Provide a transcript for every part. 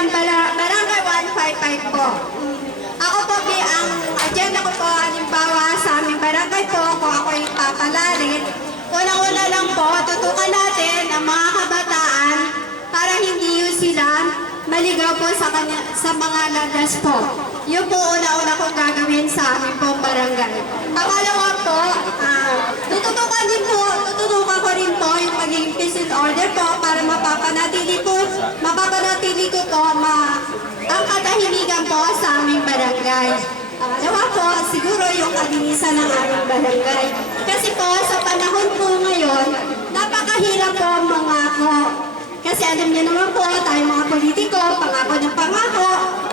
ng Barangay 155 po. Ako po, ang agenda ko po, halimbawa sa aming barangay po, kung ako yung papalarin, unang-una lang po, tutukan natin ang mga kabataan para hindi yun sila maligaw po sa mga landas po. Yun po una-una kong gagawin sa aming pong barangay. Pangalawa po, tututukan ko rin po yung magiging peace and order po para mapapanatili ko po ang katahimikan po sa aming barangay. Pangalawa po, siguro yung kalinisan ng aming barangay. Kasi po, sa panahon po ngayon, napakahirap po mangako. Kasi alam niyo naman po, tayo mga politiko, pangako ng pangako,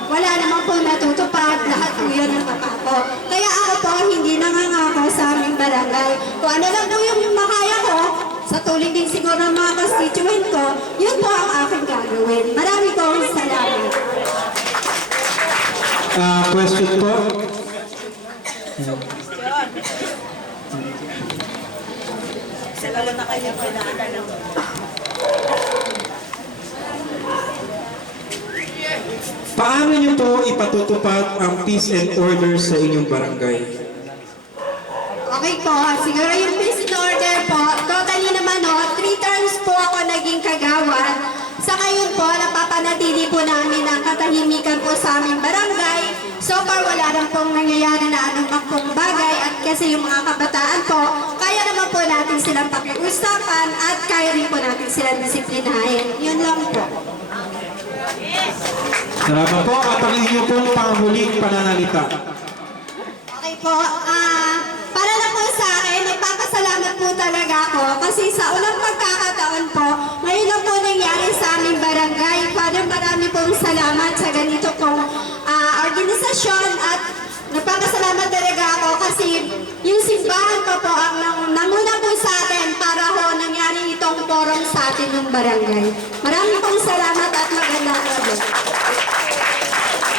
wala naman po natutupad, lahat po yun ang pangako. Kaya ako po, hindi nangangako sa aming barangay. Kung ano lang po yung makaya ko, sa tuling din siguro ng mga constituent ko, yun po ang aking gagawin. Marami po salamat. Question po? Na kayo Paano niyo po ipatutupad ang peace and order sa inyong barangay? Okay po, siguro yung peace and order po, totally naman 3 terms po ako naging kagawad. Sa ngayon po, napapanatili po namin ang katahimikan po sa aming barangay. So far, wala lang pong nangyayari na anumang pong bagay at kasi yung mga kabataan po, kaya naman po natin silang pakiusapan at kaya rin po natin silang disiplinahin. Yun lang po. Salamat po at ang inyong pong panghuling pananalita. Okay po, para na po sa akin, nagpapasalamat po talaga ako kasi sa unang pagkakataon po, ngayon lang po nangyari sa aming barangay. Father, marami pong salamat sa ganito pong organisasyon at nagpapasalamat talaga ako kasi yung simbahan pa po ang nanguna po sa atin para ho nangyari itong forum sa atin ng barangay. Maraming pong salamat at magandang gabi.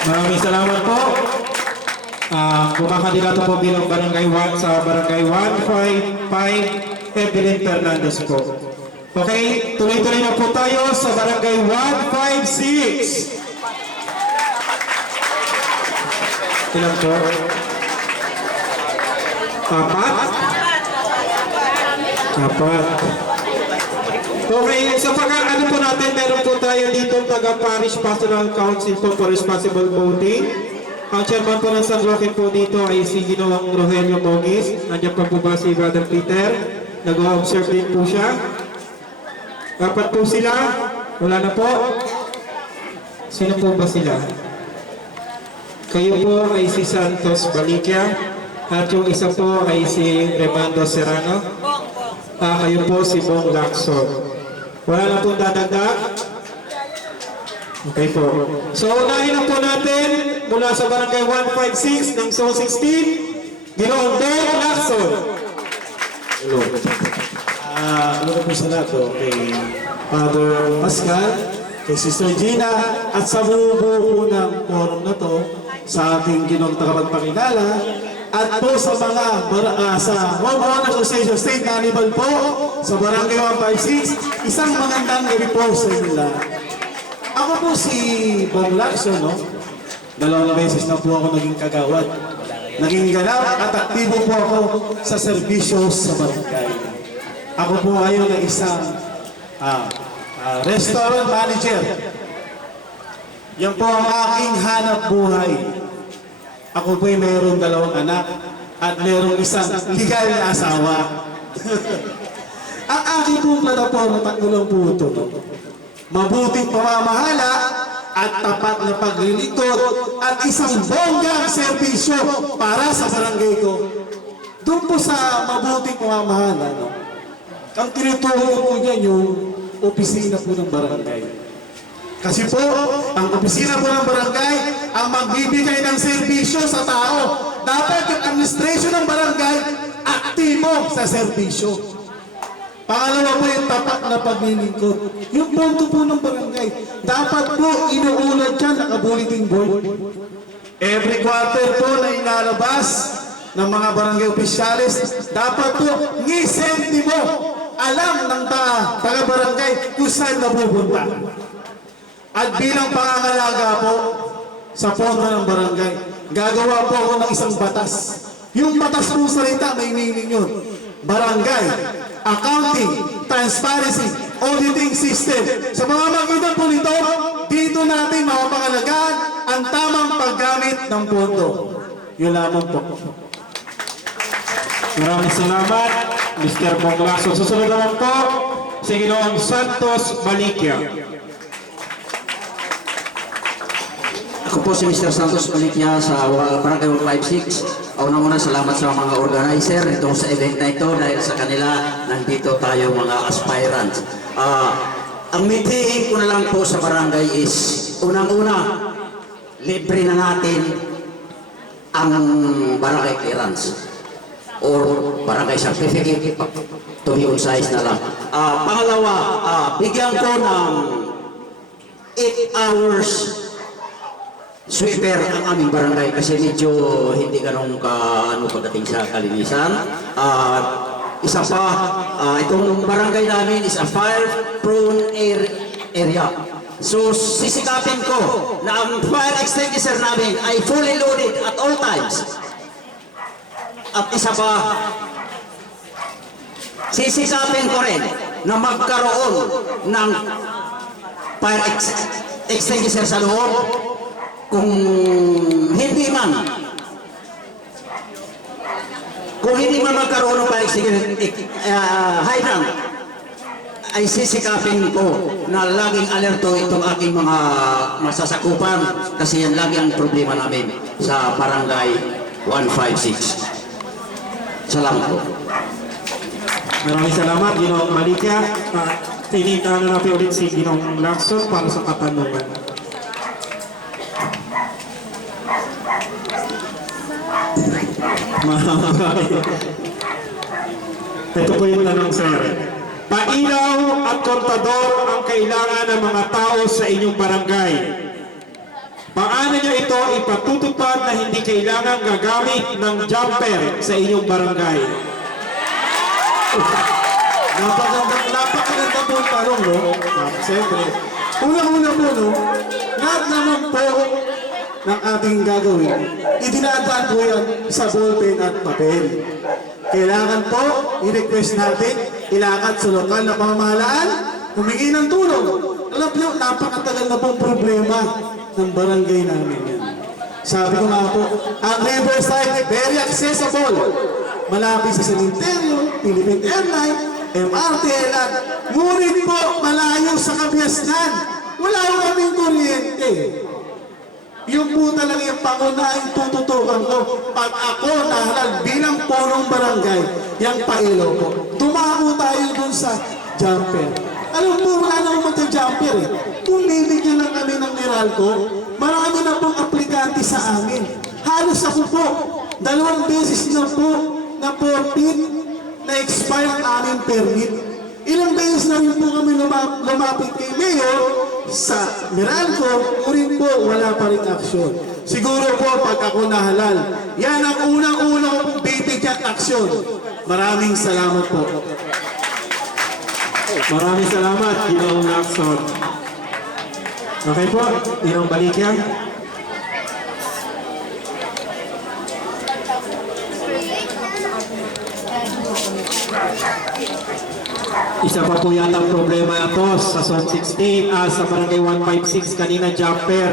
Maraming salamat po. Kumakandidato po bilang barangay 1 sa barangay 155 Evelyn Fernandez po. Okay, tuloy-tuloy na po tayo sa barangay 156. Ilan po? 4? Okay, sa pag-ano po natin, meron po tayo dito taga-Parish Pastoral Council po for Responsible Voting. Ang chairman po ng San Roque po dito ay si Ginoong Rogelio Mogis. Nandiyan pa po ba si Brother Peter? Nag-observe din po siya. Dapat po sila? Wala na po? Sino po ba sila? Kayo po ay si Santos Balicia at yung isa po ay si Remando Serrano. Kayo po si Bong Lacson. Wala na pong dadagdag? Okay po. So unahin na po natin mula sa barangay 156 ng Zone 16, Ginoong Bong Lacson. Hello. Ano po sa lato kay Father Pascal, kay Sister Gina, at sa buo po ng forum na to, sa ating ginong tagapagpakilala, at po sa mga sa Homeowners Association State Carnival po, sa Barangay 156, isang magandang gabi po sa inyo lahat. Ako po si Bong Lacson, no? 2 beses na po ako naging kagawad. Naging ganap at aktibo po ako sa serbisyo sa barangay. Ako po ngayon ay isang restaurant manager. Yan po ang aking hanap buhay. Ako po ay mayroong 2 anak at mayroong isang legal na asawa. Ang aking pong plataforma, 3 lang po ito. Mabuting pamamahala at tapat na paglilingkod at isang bonggang serbisyo para sa barangay ko. Doon po sa mabuting pamamahala, no? Ang tinutukoy po niyan yung opisina po ng barangay. Kasi po, ang opisina po ng barangay ang magbibigay ng serbisyo sa tao. Dapat yung administration ng barangay aktibo sa serbisyo. Pangalawa po yung tapat na paglilingkod. Yung punto po ng barangay, dapat po inuulat dyan naka-bulletin board. Every quarter po na inalabas ng mga barangay opisyalis, dapat po ngisentibo. Alam ng taga-barangay kung saan napupunta. At bilang pangangalaga po sa pondo ng barangay, gagawa po ako ng isang batas. Yung batas po salita, may meaning yun. Barangay, accounting, transparency, auditing system. Sa mga magitan po nito, dito natin mapapangalagaan ang tamang paggamit ng pondo. Yun lamang po. Maraming salamat, Mr. Bonglaso. Susunod naman po, si Ginoong Santos Malikia. Ako po si Mr. Santos Malikia sa Barangay 156. Unang-una salamat sa mga organizer itong sa event na ito dahil sa kanila nandito tayo mga aspirants. Ang meeting ko na lang po sa barangay is unang-una, libre na natin ang barangay clearance or barangay certificate to be on size na lang. Pangalawa, bigyan ko ng 8 hours sweeper ang aming barangay kasi medyo hindi ganun pagdating sa kalinisan. Isa pa, itong barangay namin is a fire-prone area. So sisikapin ko na ang fire extinguisher namin ay fully loaded at all times. At isa pa, sisikapin ko rin na magkaroon ng fire extinguisher sa loob. Kung hindi man magkaroon ng hydrant, ay sisikapin ko na laging alerto itong aking mga masasakupan kasi yan lagi ang problema namin sa barangay 156. Salamat po. Maraming salamat, Ginoong Malikia. Tinitahan na natin ulit si Ginoong Lacson para sa katanungan. Ito po yung tanong, sir. Pailaw at kontador ang kailangan ng mga tao sa inyong barangay. Paano nyo ito ipatutupad na hindi kailangan gagamit ng jumper sa inyong barangay? Napakaganda po ang tanong, no? Siyempre, unang-una po, no? Lahat naman po ng ating gagawin, idinadaan po yan sa ballpen at papel. Kailangan po, i-request natin, ilakad sa lokal na pamahalaan, humingi ng tulong. Alam niyo, napakatagal na pong problema ng barangay namin yan. Sabi ko nga po, ang Riverside, very accessible. Malapit sa Cementerio, Philippine Airlines, MRT, LRT. Ngunit po, malayo sa Kabiasnan. Wala ko kaming kuryente. Yung po talaga yung pangunahing tututukan ko. Pag ako nahalal bilang punong barangay, yung pailaw po. Tumako tayo dun sa jumper. Alam po, wala na akong magka-jumper eh. Kung bibigyan lang kami ng Meralco, marami na pong aplikante sa amin. Halos ako po, 2 beses na po na 14 na expired ang aming permit. Ilang beses na rin po kami lumapit kay Mayor sa Meralco, urin po, wala pa rin aksyon. Siguro po, pag ako nahalal, yan ang unang-una kong bibigyan aksyon. Maraming salamat po. Maraming salamat, Ginoong Lacson. Okay po, Ginoong Malikia. Isa pa po yata ang problema ito sa Zone 16, sa Barangay 156 kanina, jumper.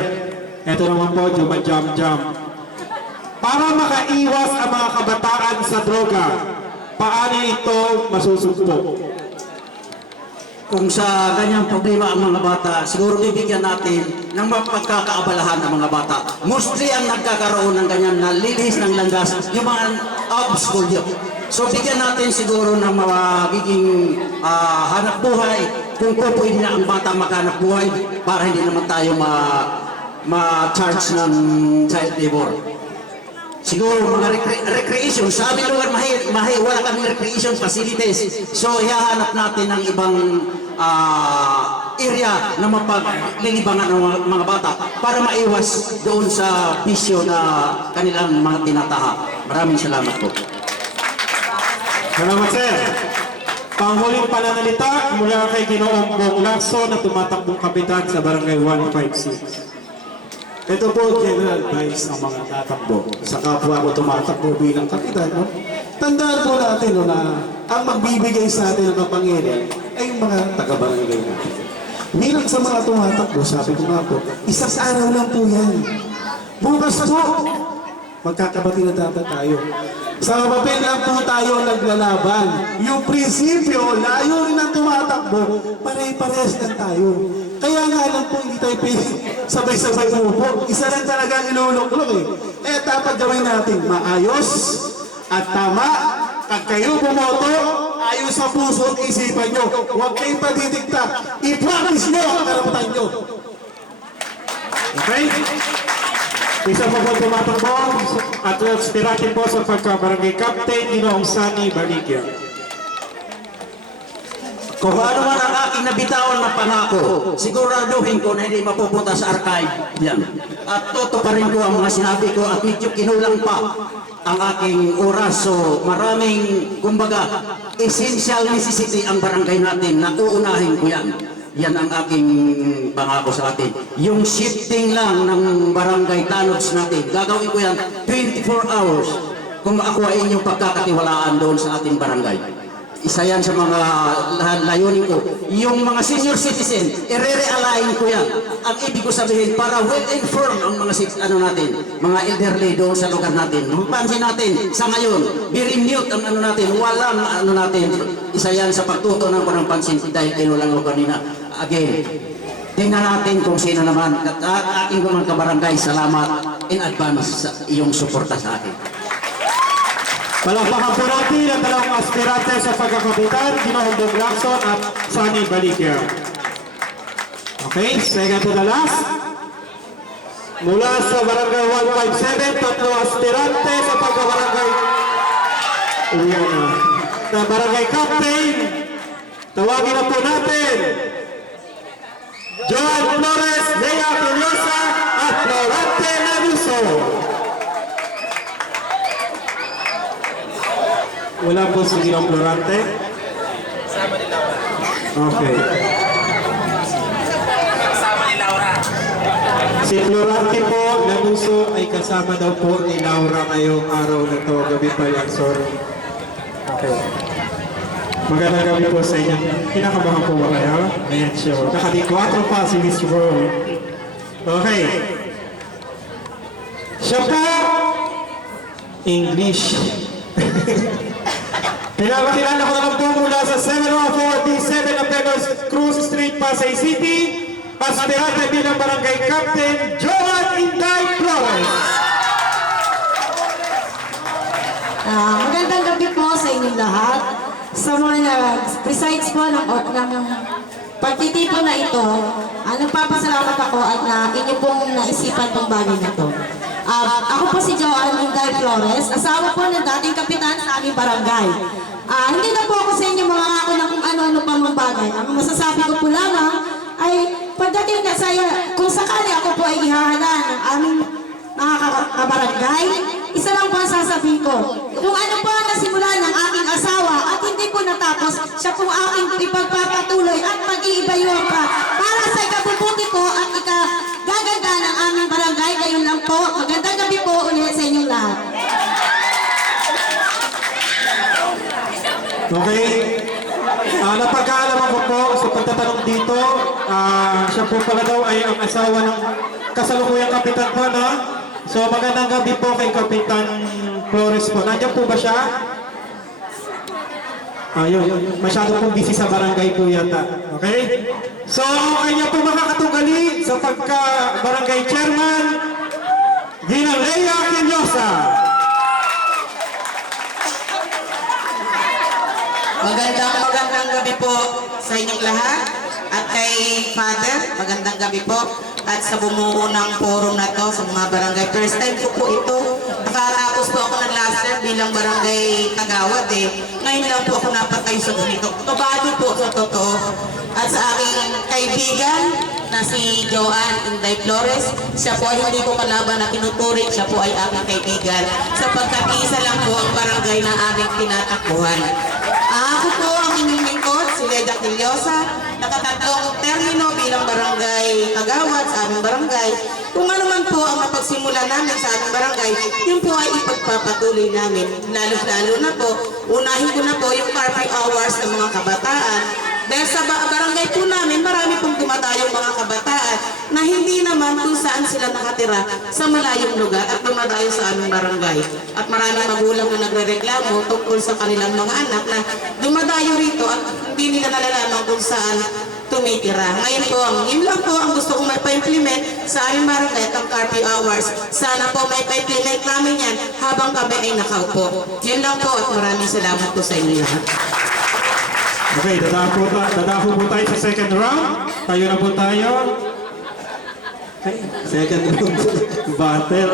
Ito naman po, jump. Para makaiwas ang mga kabataan sa droga, paano ito masusugpo? Kung sa ganyang problema ang mga bata, siguro bibigyan natin ng mapagkakaabalahan ng mga bata. Mostly ang nagkakaroon ng ganyan na lilis ng landas, yung mga out of school yun. So bigyan natin siguro ng magiging hanap buhay, kung po pwede na ang bata maghanap buhay para hindi naman tayo ma-charge ng child labor. Siguro mga recreation, sa aming lugar wala kami recreation facilities. So ihahanap natin ng ibang area na mapaglilibangan ng mga bata para maiwas doon sa bisyo na kanilang mga tinataha. Maraming salamat po. Salamat, sir. Panghuling pananalita mula kay Ginoong Bong Lacson na tumatakbong kapitan sa Barangay 156. Ito po, general advice ang mga tatakbo. Sa kapwa ko tumatakbo bilang kapitan, no? Tandaan po natin no, na ang magbibigay sa atin ng kapangyarihan ay yung mga taga-barangay natin. Bilang sa mga tumatakbo, sabi ko nga po, isang araw lang po yan. Bukas po, magkakabati na dapat tayo. Sa papel lang po tayo naglalaban. Yung prinsipyo, layo rin ang tumatakbo, pare-pares lang tayo. Kaya nga lang po, hindi tayo sabay-sabay umupo. Isa lang talaga ang iluluklok eh. Eh, dapat gawin natin maayos at tama. Pag kayo bumoto, ayos sa puso at isipan nyo. Huwag kayong padidikta. I-practice nyo ang karapatan nyo. Okay? Isa po po tumatakbo at aspirante po sa pagka-barangay captain, Ginoong Sunny Baligya. Kung ano man ang aking nabitawan na pangako, siguraduhin ko na hindi mapupunta sa archive yan. At tutuparin ko ang mga sinabi ko at medyo kinulang pa ang aking oras. So maraming, kumbaga, essential necessity ang barangay natin na uunahin ko yan. Yan ang aking pangako sa atin. Yung shifting lang ng barangay tanods natin, gagawin ko yan 24 hours kung ako ay inyong pagkakatiwalaan doon sa ating barangay. Isa yan sa mga layunin ko. Yung mga senior citizen, i-re-realign ko yan. Ang ibig ko sabihin, para well-informed ang mga mga elderly doon sa lugar natin. Mapansin natin, sa ngayon, be-renewed ang natin, walang natin. Isa yan sa pagtutunan ko ng pansin dahil kinulang ko kanina. Again, tingnan natin kung sino naman. At aking mga kabarangay, salamat in advance sa iyong suporta sa akin. Palakpakan po natin ang dalawang aspirante sa pagkakapitan, Ginoong Bong Lacson at Sunny Baligya. Okay, second to the last. Mula sa Barangay 157, tatlo aspirante sa pagkabarangay. Uyan na. Sa Barangay Captain, tawagin na po natin Joan Flores, Lea Curiosa at Florante Nanuso. Wala po si Ginoong Florante. Okay. Si Florante po, Nanuso, ay kasama daw po ni Laura ngayong araw na to. Gabi pa yan, sorry. Okay. Magandang gabi po sa inyo. Kinakabahan po ba kayo? Ayan siya. Nakadi-4 pa si Miss World. Okay. Siya po, English. Pinapakilala ko naman po mula sa 704D7 Apegos Cruz Street, Pasay City, aspirante bilang Barangay Captain, Joan Inday Flores. Magandang gabi po sa inyong lahat. Sa mga presides po ng pagtitipon na ito, nagpapasalamat ako at na inyo pong naisipan tong bagay na ito. Ako po si Joan Inday Flores, asawa po ng dating kapitan sa aming barangay. Hindi na po ako sa inyo mga ako ng kung ano-ano pa mga bagay. Ang masasabi ko po lamang ay pagdating na saya, kung sakali ako po ay ihahala ng aming mga kabarangay, isa lang po ang sasabihin ko. Kung ano po ang nasimulan ng aking asawa at hindi po natapos, siya po aking ipagpapatuloy at mag-iibayon pa para sa ikabubuti po at ikagaganda ng aming barangay. Gayon lang po. Magandang gabi po ulit sa inyong lahat. Okay. Napag-aalaman ko po sa pagtatanong dito, siya po pala daw ay ang asawa ng kasalukuyang kapitan po, no? So magandang gabi po kay Kapitan Flores po. Nandiyan po ba siya? Ayun, masyado pong busy sa barangay po yata. Okay? So, kanya po makakatugali sa pagka-barangay chairman, Ginang Lea Curiosa. Magandang gabi po sa inyong lahat at kay Father, magandang gabi po at sa bumuo ng forum na to sa mga barangay. First time ko po ito. Nakatapos po ako ng last year bilang barangay Kagawad eh. Ngayon lang po ako napatay sa ganito. Kabado po sa totoo. At sa aking kaibigan na si Joan Inday Flores, siya po ay hindi ko kalaban na kinuturing, siya po ay aking kaibigan. Sapagkat isa lang po ang barangay na aming tinatakbuhan. Ako po ang inyong barangay Dakilyosa, nakatatlong termino bilang barangay Kagawad sa aming barangay. Kung ano man po ang mapagsimula namin sa aming barangay, yun po ay ipagpapatuloy namin. Lalo-lalo na po, unahin ko na po yung curfew hours ng mga kabataan. Dahil sa barangay po namin, marami pong dumadayong mga kabataan na hindi naman kung saan sila nakatira sa malayong lugar at dumadayo sa aming barangay. At maraming magulang na nagre-reklamo tungkol sa kanilang mga anak na dumadayo rito at hindi nila nalalaman kung saan tumitira. Ngayon po, yun lang po ang gusto kong may pa-implement sa aming barangay at ang curfew hours. Sana po may pa-implement namin yan habang kami ay nakaupo. Yun lang po at maraming salamat po sa inyo lahat. Okay, dadako po tayo sa second round. Tayo na po tayo. Okay, second round battle.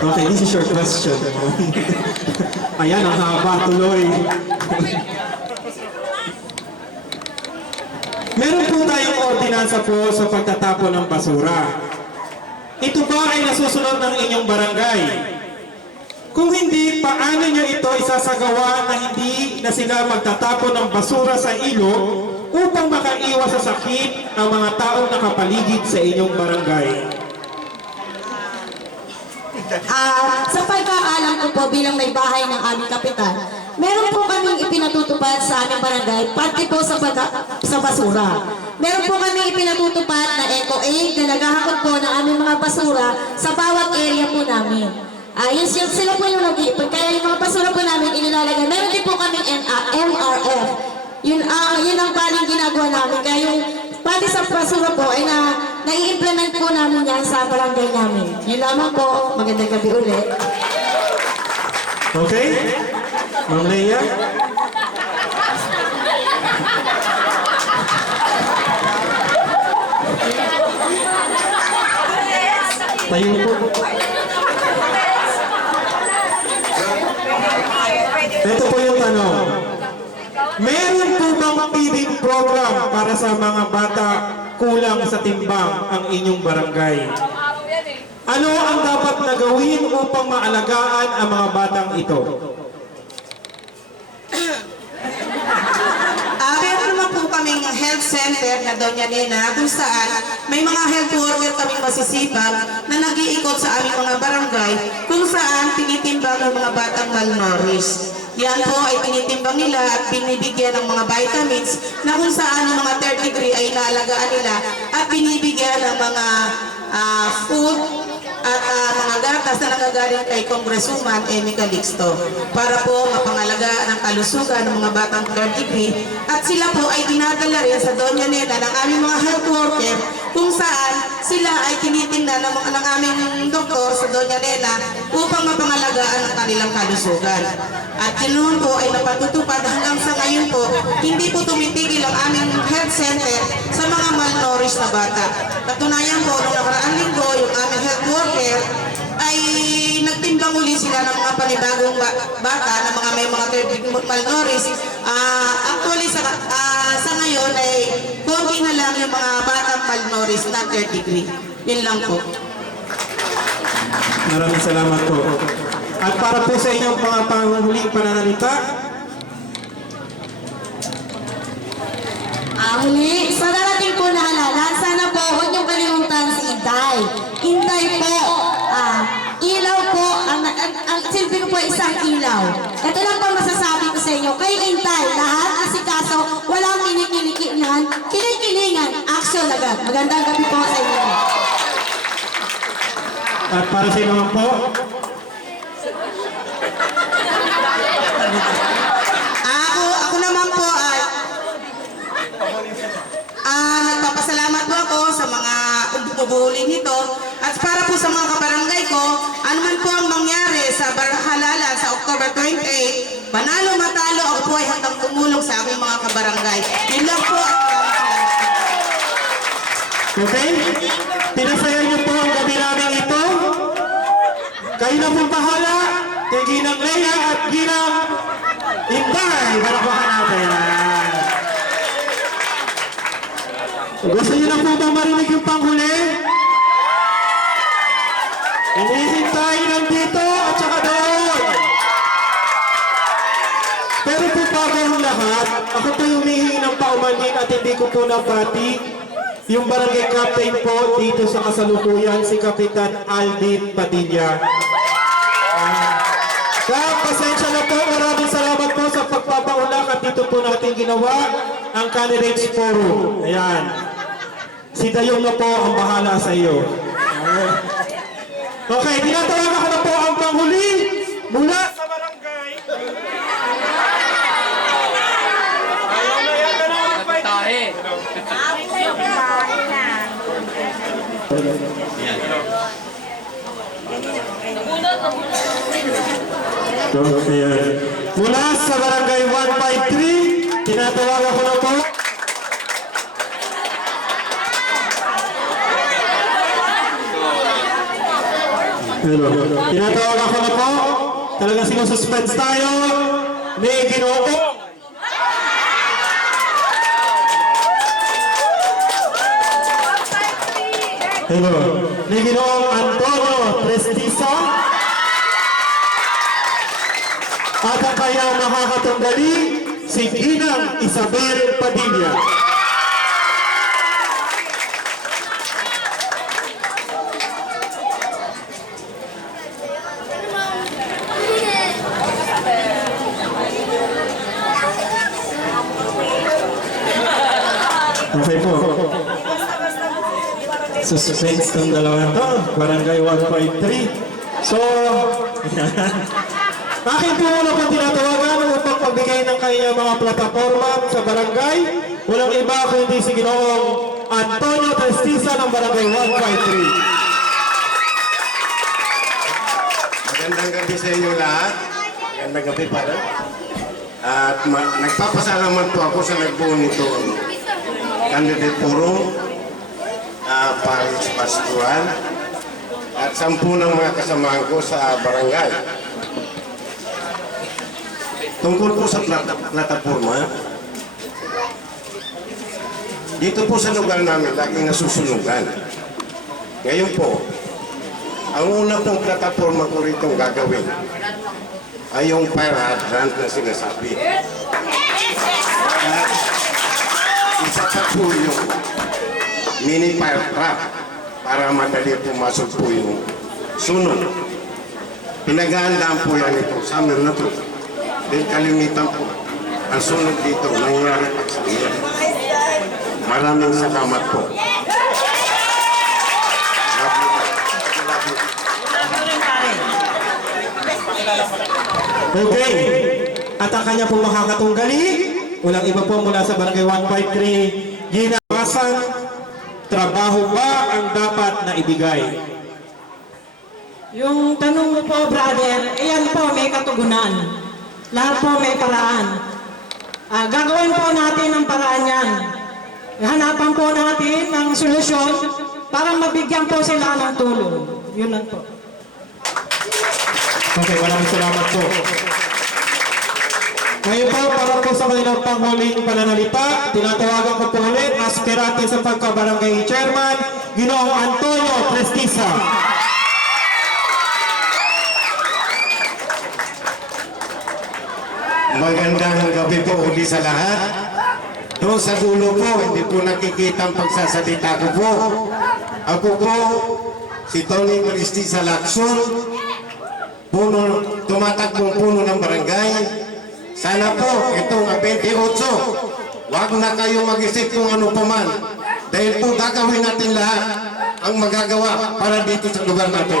Okay, this is your question. Ayan, ang haba tuloy. Meron po tayong ordinansa po sa pagtatapon ng basura. Ito ba ay nasusunod ng inyong barangay? Kung hindi, paano nyo ito isasagawa na hindi na sila magtatapon ng basura sa ilog upang makaiwas sa sakit ang mga taong nakapaligid sa inyong barangay? Sa pagkakaalam ko po bilang may bahay ng aming kapitan, meron po kaming ipinatutupad sa aming barangay, pati po sa basura. Meron po kaming ipinatutupad na eco-aid na naghahakot po ng aming mga basura sa bawat area po namin. Sila po yung nag-iipon. Kaya yung mga basura po namin inilalagay. Meron din po kaming MRF. Yun ang paling ginagawa namin. Kaya yung pati sa basura po ay nai-implement po namin yan sa barangay namin. Yun lamang po. Magandang gabi ulit. Okay? Ma'am Leia? Tayo po. Ito po yung tanong. Meron po bang feeding program para sa mga bata kulang sa timbang ang inyong barangay? Ano ang dapat na gawin upang maalagaan ang mga batang ito? Meron naman po kaming health center na Doña Nena kung saan may mga health worker kaming masisipag na nag-iikot sa aming mga barangay kung saan tinitimbang ng mga batang malnourished. Yan po ay tinitimbang nila at binibigyan ng mga vitamins na kung saan yung mga third degree ay naalagaan nila at binibigyan ng mga food at mga gatas na nagagaling kay Congresswoman Amy Calixto para po mapangalagaan ang kalusugan ng mga batang third degree at sila po ay dinadala rin sa Doña Nena ng aming mga health worker kung saan sila ay tinitingnan ng aming doktor sa Doña Nena upang mapangalagaan ang kanilang kalusugan. At yun po ay napatutupad hanggang sa ngayon po, hindi po tumitigil ang aming health center sa mga malnourished na bata. Katunayan po, noong nakaraang linggo, yung aming health worker ay nagtimbang uli sila ng mga panibagong bata na may mga third degree malnourished. Actually, sa ngayon ay konti na lang yung mga batang malnourished na third degree. Yun lang po. Maraming salamat po. At para po sa inyong mga panghuling pananalita, Huli, sa darating po na halalan, sana po huwag niyong kalimutan si Intay. Intay po, ilaw po, ang silbi ko po isang ilaw. Ito lang po masasabi ko sa inyo, kay Intay, lahat asikaso, walang kinikilingan, kinikilingan, action agad. Magandang gabi po sa inyo. at para sa inyo naman po, Ako naman po ay nagpapasalamat po ako sa mga umubuli nito at para po sa mga kabarangay ko, ano man po ang mangyari sa halalan sa October 28, panalo matalo, ako po ay hanggang tumulong sa aking mga kabarangay. Yun lang po at okay? Pinasaya niyo po ang gabi namin ito. Kayo na pong bahala kay Ginang Leia at Ginang Intay. Palakpakan natin. Gusto niyo na po bang marinig yung panghuli? Hinihintay nandito at saka doon. Pero po lahat, ako po yung humihingi ng paumanhin at hindi ko po nabati yung barangay captain po dito sa kasalukuyan, si Kapitan Alvin Padilla. Kaya pasensya na po, maraming salamat po sa pagpapaulak at dito po natin ginawa ang Candidates Forum. Ayan. Si Dayong na po ang bahala sa iyo. Okay, tinatawagan ko na po ang panghuli mula sa barangay. Mula sa barangay 153, tinatawagan ko na po. Tinatawagan ko na po. Talagang sinususpense tayo. Ni Ginoo. Hello. Ni Ginoong Antonio Prestisa. At ang kanyang makakatunggali, si Ginang Isabel Padilla. Okay po. Suspense ng dalawa to. Barangay 153. So, akin po muna po tinatawagan upang pagbigay ng kanyang mga plataforma sa barangay. Walang iba kundi si Ginoong Antonio Prestisa ng barangay 153. Magandang gabi sa inyo lahat. Magandang gabi pala. At nagpapasalamat po ako sa nagbuo nito Candidate Forum, Paris Pastoral, at 10 ng mga kasamahan ko sa barangay. Tungkol po sa plataforma, dito po sa lugar namin, laging nasusunugan. Ngayon po, ang una pong plataforma ko rito gagawin ay yung fire hydrant na sinasabi. At isa pa po yung mini fire trap para madali pumasok po yung sunog. Pinaghahandaan po yan ito, summer na to. Dahil kalimitan po, ang sunog dito nangyayari pag summer. Maraming salamat po. Okay. At ang kanya pong makakatunggali, walang iba po mula sa barangay 153, ginawasan, trabaho ba ang dapat na ibigay? Yung tanong mo po, brother, ayan po, may katugunan. Lahat po may paraan. Gagawin po natin ang paraan yan. Hanapan po natin ng solusyon para mabigyan po sila ng tulong. Yun lang po. Okay, maraming salamat po. Ngayon po, para po sa kanilang panghuling pananalita, tinatawagan ko po ulit, aspirante sa pagkabarangay chairman, Ginoong Antonio Prestisa. Magandang gabi po uli sa lahat. Doon sa dulo po, hindi po nakikita ang pagsasalita ko po. Ako po, si Tony Prestisa Lacson, tumatakbong puno ng barangay. Sana po, itong 28, wag na kayo mag-isip kung ano pa man. Dahil po gagawin natin lahat ang magagawa para dito sa lugar natin.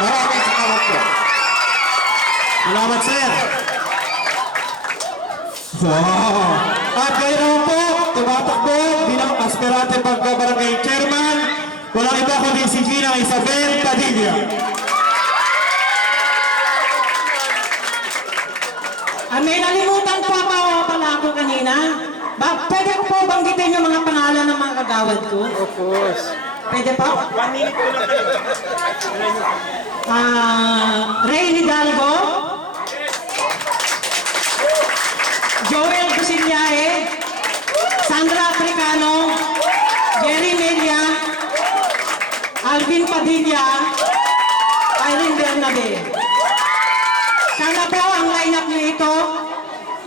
Maraming salamat po. Salamat, sir. Wow! At ngayon po, tumatakbo bilang aspirante pagkabarangay chairman, walang iba kundi si Ginang Isabel Padilla. May nalimutan po pala ako kanina. Pwede ko po banggitin yung mga pangalan ng mga kagawad ko? Of course. Pwede po? 1 minute po lang kayo. Ray Hidalgo, Joel Cusilyae, Sandra Africano, Jerry Melia, Alvin Padilla, Irene Bernabe. Sana po ang lineup niyo ito,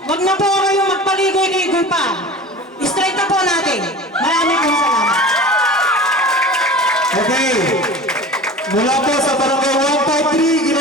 wag Huwag na po kayong magpaligoy-ligoy pa. Straight na po natin. Maraming pong salamat. Okay. Mula po sa Barangay 153,